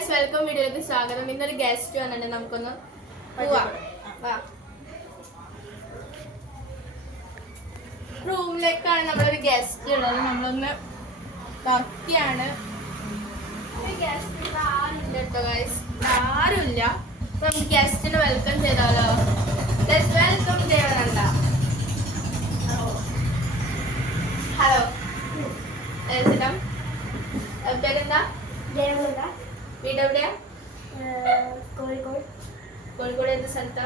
Guys, welcome വീഡിയോയിലേക്ക് സ്വാഗതം. ഇന്നൊരു ഗസ്റ്റ് വന്നിട്ട് നമുക്കൊന്ന് പോവാം. റൂമിലേക്കാണ് നമ്മളൊരു ഗസ്റ്റ് ഉള്ളത്. നമ്മളൊന്ന് വർക്കിയാണ്. ഗസ്റ്റ് ആരുമില്ല കേട്ടോ ഗൈസ്, ആരുമില്ല. അപ്പൊ നമുക്ക് ഗസ്റ്റിനെ വെൽക്കം ചെയ്താലോ? വെൽക്കം ദേവനന്ദ. ഹലോ, പേരെന്താ? ദേവനന്ദ. വീട് എവിടെയാ? കോഴിക്കോട്. കോഴിക്കോട് ഏത് സ്ഥലത്താ?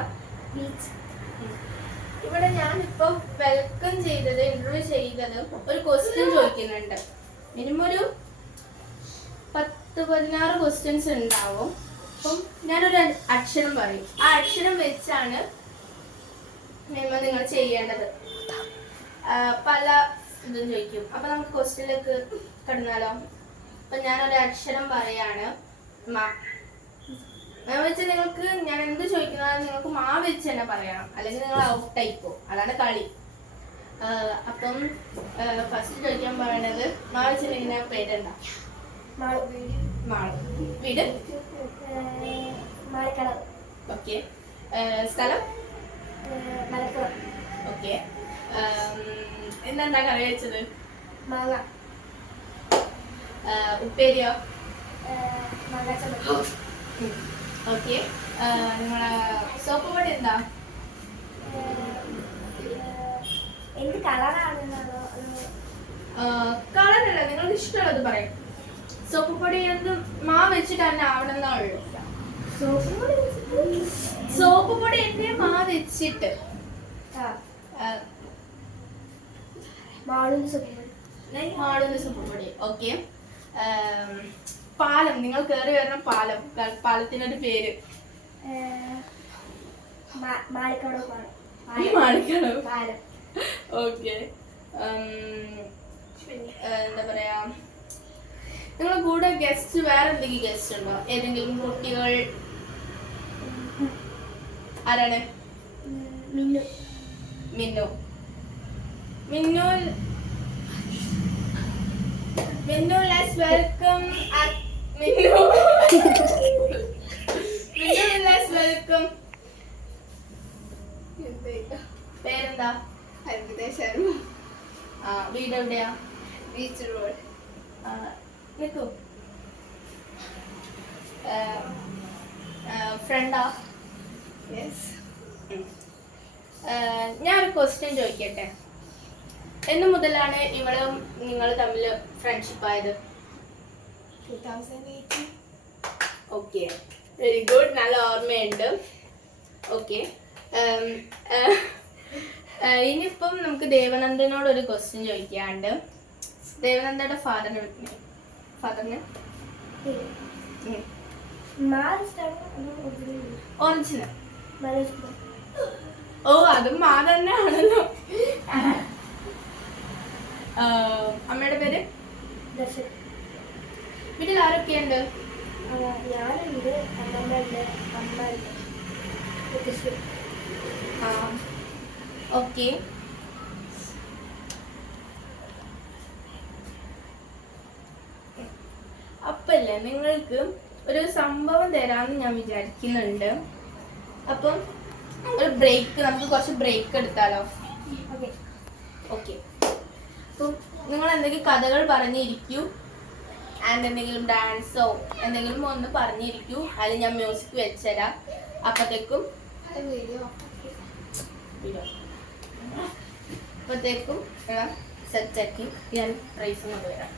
ബീച്ച്. ഇവിടെ ഞാനിപ്പോ വെൽക്കം ചെയ്തത്, ഇന്റർവ്യൂ ചെയ്തത് ഒരു ക്വസ്റ്റ്യൻ ചോദിക്കുന്നുണ്ട്. മിനിമം ഒരു 10-16 ക്വസ്റ്റ്യൻസ് ഉണ്ടാവും. അപ്പം ഞാനൊരു അക്ഷരം പറയും. ആ അക്ഷരം വെച്ചാണ് മിനിമം നിങ്ങൾ ചെയ്യേണ്ടത്. പല ഇതും ചോദിക്കും. അപ്പൊ നമുക്ക് ക്വസ്റ്റ്യനിലേക്ക് കടന്നാലോ? അപ്പൊ ഞാനൊരു അക്ഷരം പറയാണ്, മാ. വെച്ച് നിങ്ങൾക്ക് ഞാൻ എന്ത് ചോദിക്കുന്നതാണ് നിങ്ങൾക്ക് മാ വെച്ച് തന്നെ പറയണം, അല്ലെങ്കിൽ നിങ്ങൾ ഔട്ടായി പോകും. അതാണ് കളി. അപ്പം ഫസ്റ്റ് ചോദിക്കാൻ പറയണത് മാ വെച്ചിട്ടുണ്ടെങ്കിൽ പേരെന്താ? മാളു. വീട്? മാളിക്കടവ്. ഓക്കെ. സ്ഥലം? മലപ്പുറം. ഓക്കെ. എന്താ കറി വെച്ചത്? മാങ്ങ. ഉപ്പേരിയോ? മാങ്ങാച്ചമ്പ. ഓക്കെ. നിങ്ങളെ സോപ്പ് പൊടി എന്താ? എന്ത് കളറാണ്? കളറല്ല, നിങ്ങൾക്ക് ഇഷ്ടമുള്ളത് പറയും. സോപ്പ് പൊടി എന്ത് മാ വെച്ചിട്ട് തന്നെ ആവണമെന്നുള്ളൂ. സോപ്പ് പൊടി എന്റെ മാ വെച്ചിട്ട്. മാളുന്ന സോപ്പ് പൊടി. ഓക്കെ. പാലം, നിങ്ങൾ കയറി വരണം. പാലം, പാലത്തിനൊരു പേര്. മാളിക്കടവ്. പാലം. ഓക്കെ. എന്താ പറയാ, നിങ്ങളെ കൂടെ ഗസ്റ്റ് വേറെ എന്തെങ്കിലും ഗസ്റ്റ് ഉണ്ടോ? ഏതെങ്കിലും കുട്ടികൾ? ആരാണ്? Minnu. Minnu. Minnu, let's welcome. Minnu, let's welcome. പേരെന്താ? ശർമ്മ. വീട് എവിടെയാ? Beach road. നിക്കൂ. ഫ്രണ്ടാ? യെസ്. ഞാനൊരു ക്വസ്റ്റ്യൻ ചോദിക്കട്ടെ. എന്ന് മുതലാണ് ഇവളും നിങ്ങൾ തമ്മിൽ ഫ്രണ്ട്ഷിപ്പ് ആയത്? 2018. Okay, very good. നല്ല ഓർമ്മയുണ്ട്. ഓക്കെ. ഇനിയിപ്പം നമുക്ക് ദേവനന്ദനോട് ഒരു ക്വസ്റ്റ്യൻ ചോദിക്കാണ്ട്. ദേവനന്ദയുടെ ഫാദറിന് ഒറിജിനൽ? ഓ, അതും മാ തന്നെ ആണല്ലോ. അമ്മയുടെ പേര്? വീട്ടിൽ ആരൊക്കെയുണ്ട്? ഞാനുണ്ട്, അമ്മമ്മയുണ്ട്, അമ്മ ഉണ്ട്. ഓക്കെ. അപ്പല്ലേ നിങ്ങൾക്ക് ഒരു സംഭവം തരാമെന്ന് ഞാൻ വിചാരിക്കുന്നുണ്ട്. അപ്പം ഒരു ബ്രേക്ക്, നമുക്ക് കുറച്ച് ബ്രേക്ക് എടുത്താലോ? ഓക്കെ. അപ്പം നിങ്ങൾ എന്തെങ്കിലും കഥകൾ പറഞ്ഞിരിക്കൂ, ആൻഡ് എന്തെങ്കിലും ഡാൻസോ എന്തെങ്കിലും ഒന്ന് പറഞ്ഞിരിക്കൂ. അതിൽ ഞാൻ മ്യൂസിക് വെച്ചുതരാം. അപ്പോഴത്തേക്കും സെറ്റാക്കി ഞാൻ പ്രൈസ് കൊണ്ടുവരാം.